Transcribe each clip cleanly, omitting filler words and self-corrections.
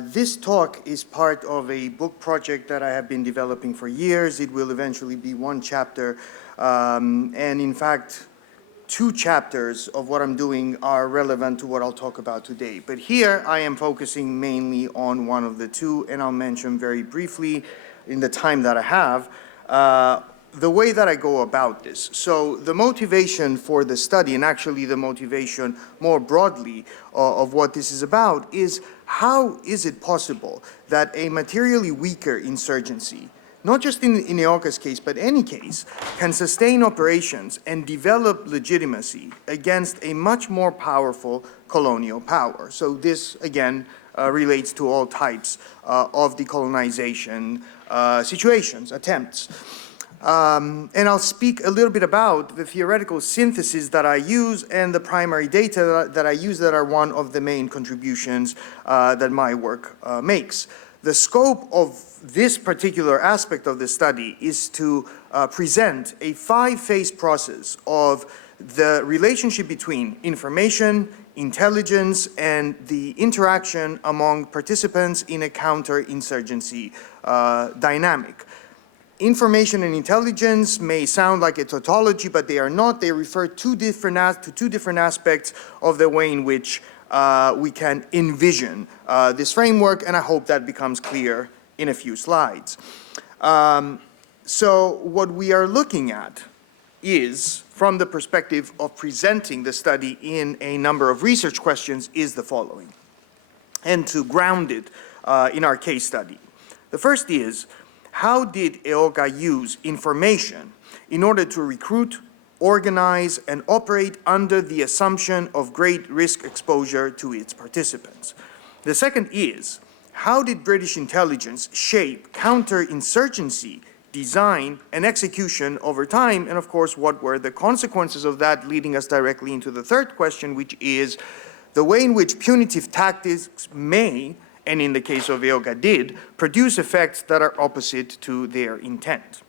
This talk is part of a book project that I have been developing for years. It will eventually be one chapter, and in fact, 2 chapters of what I'm doing are relevant to what I'll talk about today. But here I am focusing mainly on one of the 2, and I'll mention very briefly in the time that I have the way that I go about this. So the motivation for the study, and actually the motivation more broadly of what this is about, is how is it possible that a materially weaker insurgency, not just in EOKA's case, but any case, can sustain operations and develop legitimacy against a much more powerful colonial power? So this, again, relates to all types of decolonization situations, attempts. And I'll speak a little bit about the theoretical synthesis that I use and the primary data that I use that are one of the main contributions that my work makes. The scope of this particular aspect of the study is to present a 5-phase process of the relationship between information, intelligence, and the interaction among participants in a counterinsurgency dynamic. Information and intelligence may sound like a tautology, but they are not. They refer to two different aspects of the way in which we can envision this framework, and I hope that becomes clear in a few slides. So what we are looking at is, from the perspective of presenting the study in a number of research questions, is the following. And to ground it in our case study. The first is, how did EOKA use information in order to recruit, organize, and operate under the assumption of great risk exposure to its participants? The second is, how did British intelligence shape counterinsurgency design and execution over time? And of course, what were the consequences of that, leading us directly into the third question, which is the way in which punitive tactics may, and in the case of EOKA did, produce effects that are opposite to their intent.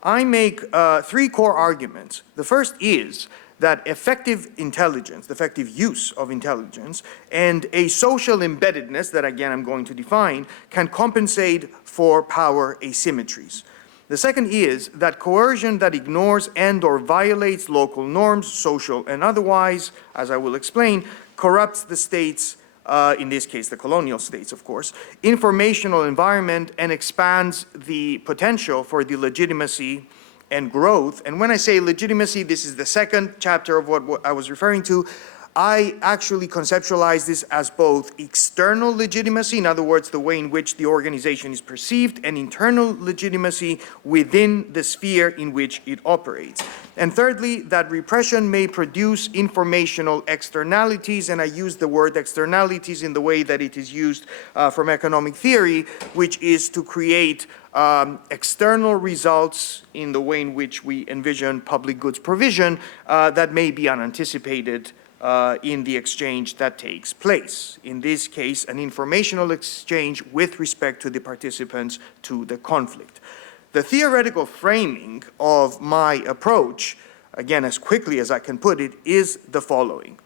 I make 3 core arguments. The first is that effective intelligence, the effective use of intelligence, and a social embeddedness that, again, I'm going to define, can compensate for power asymmetries. The second is that coercion that ignores and/or violates local norms, social and otherwise, as I will explain, corrupts the state's, in this case the colonial states, of course, informational environment and expands the potential for the legitimacy and growth. And when I say legitimacy, this is the second chapter of what I was referring to. I actually conceptualize this as both external legitimacy, in other words, the way in which the organization is perceived, and internal legitimacy within the sphere in which it operates. And thirdly, that repression may produce informational externalities, and I use the word externalities in the way that it is used from economic theory, which is to create external results in the way in which we envision public goods provision that may be unanticipated in the exchange that takes place. In this case, an informational exchange with respect to the participants to the conflict. The theoretical framing of my approach, again, as quickly as I can put it, is the following.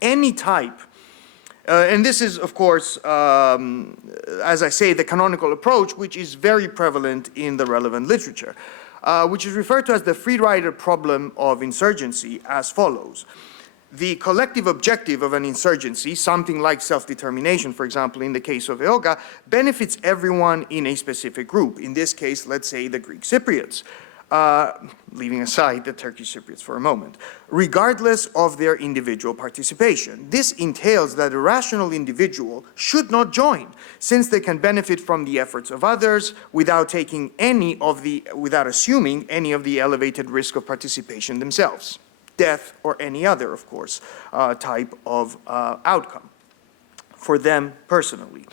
Any type, and this is, of course, as I say, the canonical approach, which is very prevalent in the relevant literature, which is referred to as the free rider problem of insurgency, as follows. The collective objective of an insurgency, something like self-determination, for example, in the case of EOKA, benefits everyone in a specific group. In this case, let's say the Greek Cypriots, leaving aside the Turkish Cypriots for a moment, regardless of their individual participation. This entails that a rational individual should not join, since they can benefit from the efforts of others without assuming any of the elevated risk of participation themselves. Death or any other, of course, type of outcome for them personally.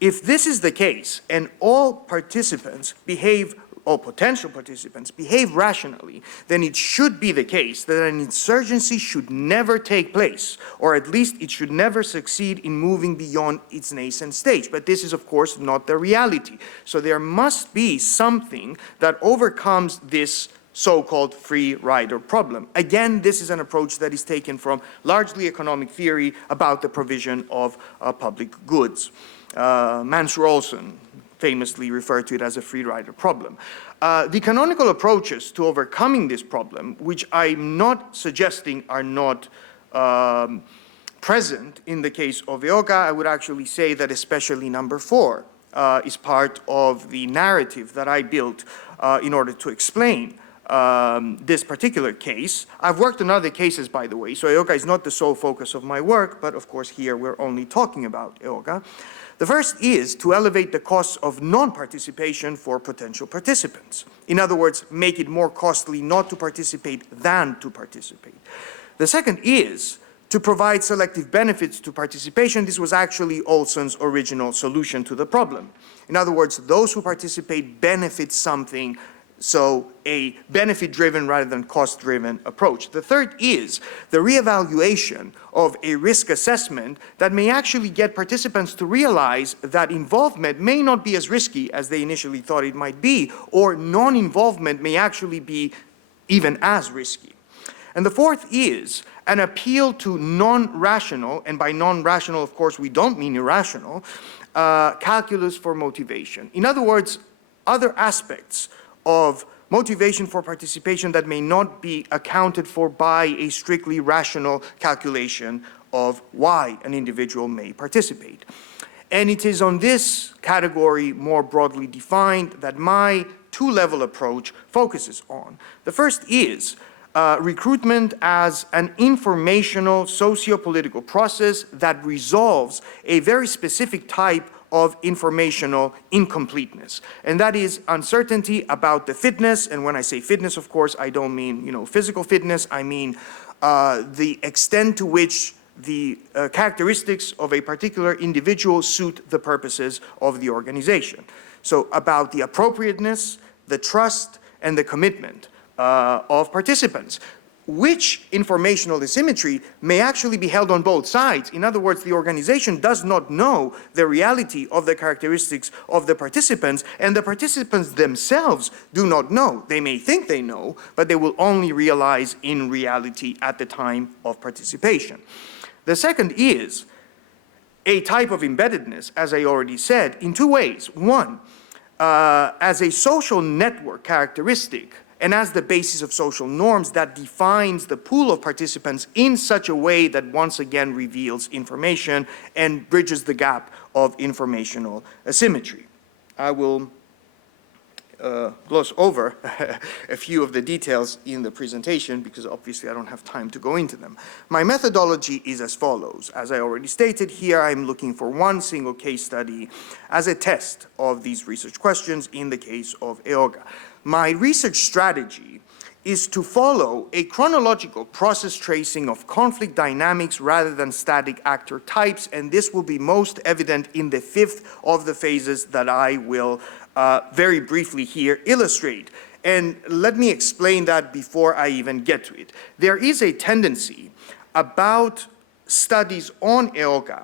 If this is the case, and all participants behave, all potential participants behave rationally, then it should be the case that an insurgency should never take place, or at least it should never succeed in moving beyond its nascent stage. But this is, of course, not the reality. So there must be something that overcomes this so-called free rider problem. Again, this is an approach that is taken from largely economic theory about the provision of public goods. Mansur Olson famously referred to it as a free rider problem. The canonical approaches to overcoming this problem, which I'm not suggesting are not present in the case of EOKA, I would actually say that especially number 4 is part of the narrative that I built in order to explain this particular case. I've worked on other cases, by the way, so EOKA is not the sole focus of my work, but of course here we're only talking about EOKA. The first is to elevate the costs of non-participation for potential participants. In other words, make it more costly not to participate than to participate. The second is to provide selective benefits to participation. This was actually Olson's original solution to the problem. In other words, those who participate benefit something, so a benefit-driven rather than cost-driven approach. The third is the reevaluation of a risk assessment that may actually get participants to realize that involvement may not be as risky as they initially thought it might be, or non-involvement may actually be even as risky. And the fourth is an appeal to non-rational, and by non-rational, of course, we don't mean irrational, calculus for motivation. In other words, other aspects of motivation for participation that may not be accounted for by a strictly rational calculation of why an individual may participate. And it is on this category, more broadly defined, that my two-level approach focuses on. The first is recruitment as an informational socio-political process that resolves a very specific type of informational incompleteness. And that is uncertainty about the fitness, and when I say fitness, of course, I don't mean, physical fitness, I mean the extent to which the characteristics of a particular individual suit the purposes of the organization. So about the appropriateness, the trust, and the commitment of participants, which informational asymmetry may actually be held on both sides. In other words, the organization does not know the reality of the characteristics of the participants, and the participants themselves do not know. They may think they know, but they will only realize in reality at the time of participation. The second is a type of embeddedness, as I already said, in two ways. One, as a social network characteristic, and as the basis of social norms that defines the pool of participants in such a way that once again reveals information and bridges the gap of informational asymmetry. I will gloss over a few of the details in the presentation because obviously I don't have time to go into them. My methodology is as follows. As I already stated, here I'm looking for one single case study as a test of these research questions in the case of EOKA. My research strategy is to follow a chronological process tracing of conflict dynamics rather than static actor types, and this will be most evident in the fifth of the phases that I will very briefly here illustrate. And let me explain that before I even get to it. There is a tendency about studies on EOKA,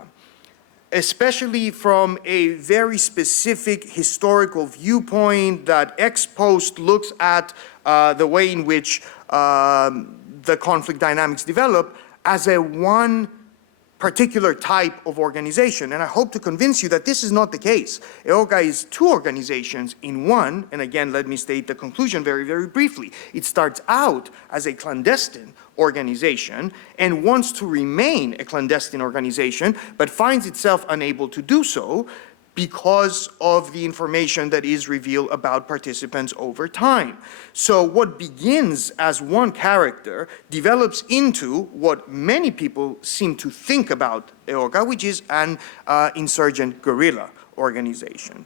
especially from a very specific historical viewpoint that ex post looks at the way in which the conflict dynamics develop as a one particular type of organization. And I hope to convince you that this is not the case. EOKA is two organizations in one, and again, let me state the conclusion very, very briefly. It starts out as a clandestine organization and wants to remain a clandestine organization, but finds itself unable to do so because of the information that is revealed about participants over time. So what begins as one character develops into what many people seem to think about EOKA, which is an insurgent guerrilla organization.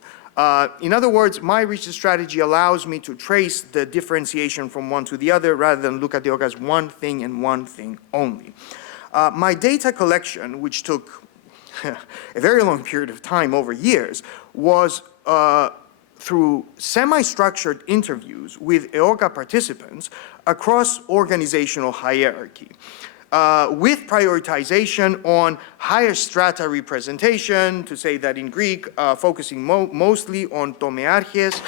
In other words, my research strategy allows me to trace the differentiation from one to the other rather than look at EOKA as one thing and one thing only. My data collection, which took a very long period of time over years, was through semi-structured interviews with EOKA participants across organizational hierarchy. with prioritization on higher strata representation, to say that in Greek, focusing mostly on tomearches,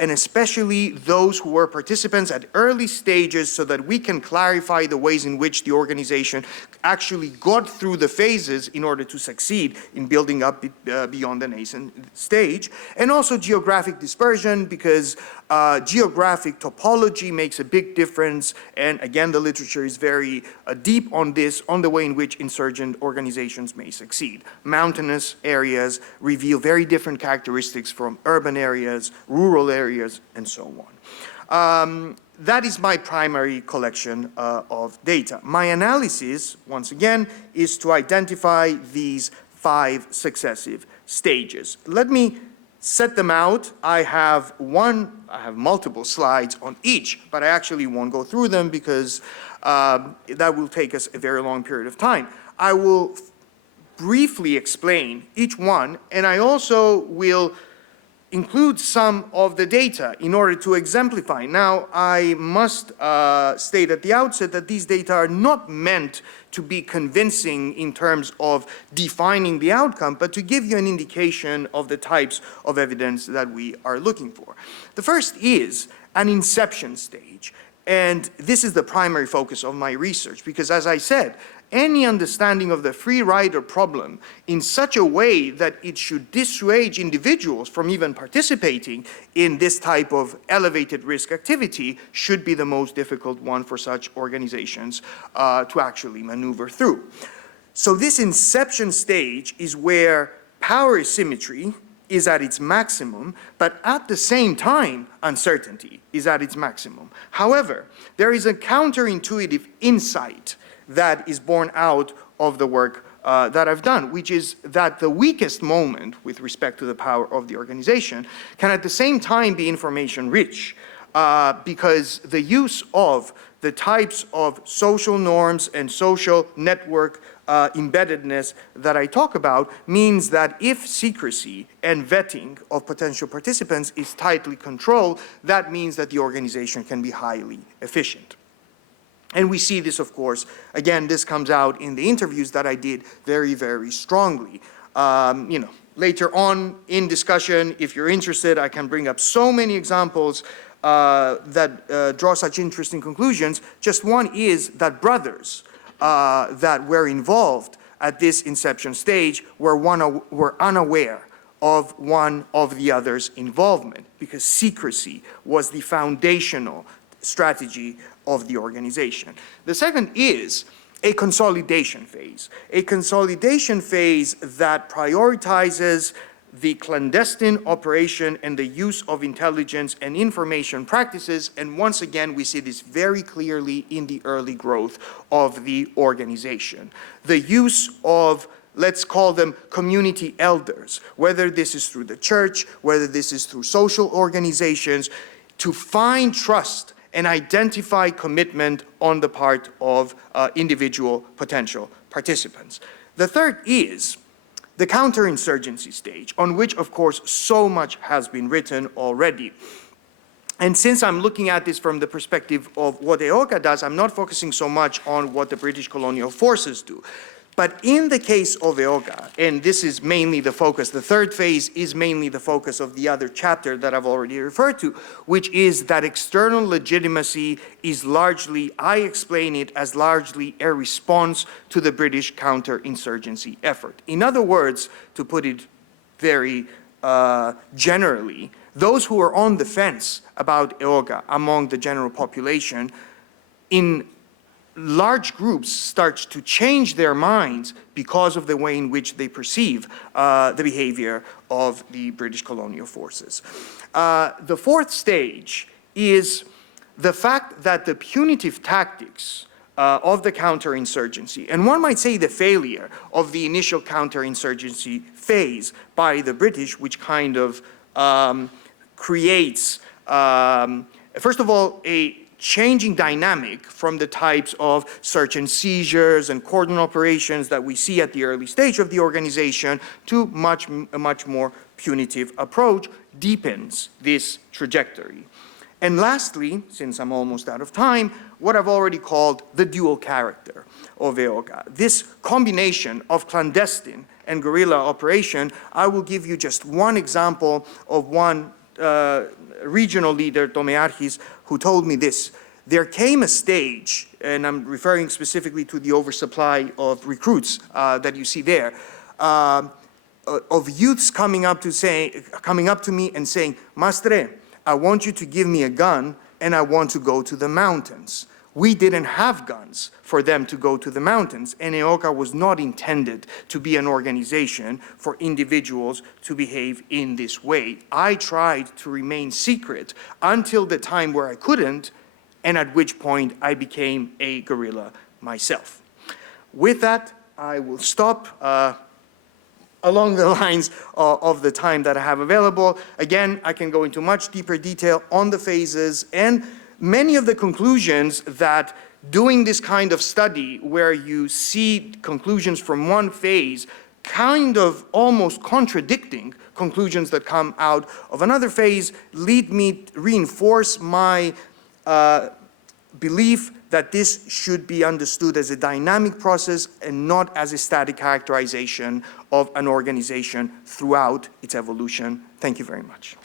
and especially those who were participants at early stages so that we can clarify the ways in which the organization actually got through the phases in order to succeed in building up beyond the nascent stage. And also geographic dispersion, because geographic topology makes a big difference, and again, the literature is very deep on this, on the way in which insurgent organizations may succeed. Mountainous areas reveal very different characteristics from urban areas, rural areas, and so on. That is my primary collection of data. My analysis, once again, is to identify these 5 successive stages. Let me set them out. I have multiple slides on each, but I actually won't go through them because that will take us a very long period of time. I will briefly explain each one, and I also will include some of the data in order to exemplify. Now, I must state at the outset that these data are not meant to be convincing in terms of defining the outcome, but to give you an indication of the types of evidence that we are looking for. The first is an inception stage, and this is the primary focus of my research, because as I said, any understanding of the free rider problem in such a way that it should dissuade individuals from even participating in this type of elevated risk activity should be the most difficult one for such organizations to actually maneuver through. So this inception stage is where power asymmetry is at its maximum, but at the same time, uncertainty is at its maximum. However, there is a counterintuitive insight that is born out of the work that I've done, which is that the weakest moment with respect to the power of the organization can at the same time be information rich, because the use of the types of social norms and social network embeddedness that I talk about means that if secrecy and vetting of potential participants is tightly controlled, that means that the organization can be highly efficient. And we see this, of course, again, this comes out in the interviews that I did very, very strongly. Later on in discussion, if you're interested, I can bring up so many examples that draw such interesting conclusions. Just one is that brothers that were involved at this inception stage were unaware of one of the other's involvement, because secrecy was the foundational strategy of the organization. The second is a consolidation phase that prioritizes the clandestine operation and the use of intelligence and information practices, and once again we see this very clearly in the early growth of the organization. The use of, let's call them community elders, whether this is through the church, whether this is through social organizations, to find trust and identify commitment on the part of individual potential participants. The third is the counterinsurgency stage, on which, of course, so much has been written already. And since I'm looking at this from the perspective of what EOKA does, I'm not focusing so much on what the British colonial forces do. But in the case of EOKA, and this is mainly the focus, the third phase is mainly the focus of the other chapter that I've already referred to, which is that external legitimacy is largely, I explain it as largely a response to the British counterinsurgency effort. In other words, to put it very generally, those who are on the fence about EOKA among the general population in large groups start to change their minds because of the way in which they perceive the behavior of the British colonial forces. The fourth stage is the fact that the punitive tactics of the counterinsurgency, and one might say the failure of the initial counterinsurgency phase by the British, which kind of creates, first of all, a changing dynamic from the types of search and seizures and cordon operations that we see at the early stage of the organization to a much more punitive approach deepens this trajectory. And lastly, since I'm almost out of time, what I've already called the dual character of EOKA. This combination of clandestine and guerrilla operation, I will give you just one example of one regional leader, Tomearchis, who told me this. There came a stage, and I'm referring specifically to the oversupply of recruits that you see there, of youths coming up to me and saying, Mastre, I want you to give me a gun and I want to go to the mountains. We didn't have guns for them to go to the mountains, and EOKA was not intended to be an organization for individuals to behave in this way. I tried to remain secret until the time where I couldn't, and at which point I became a guerrilla myself. With that, I will stop along the lines of the time that I have available. Again, I can go into much deeper detail on the phases and many of the conclusions that doing this kind of study where you see conclusions from one phase kind of almost contradicting conclusions that come out of another phase lead me, reinforce my belief that this should be understood as a dynamic process and not as a static characterization of an organization throughout its evolution. Thank you very much.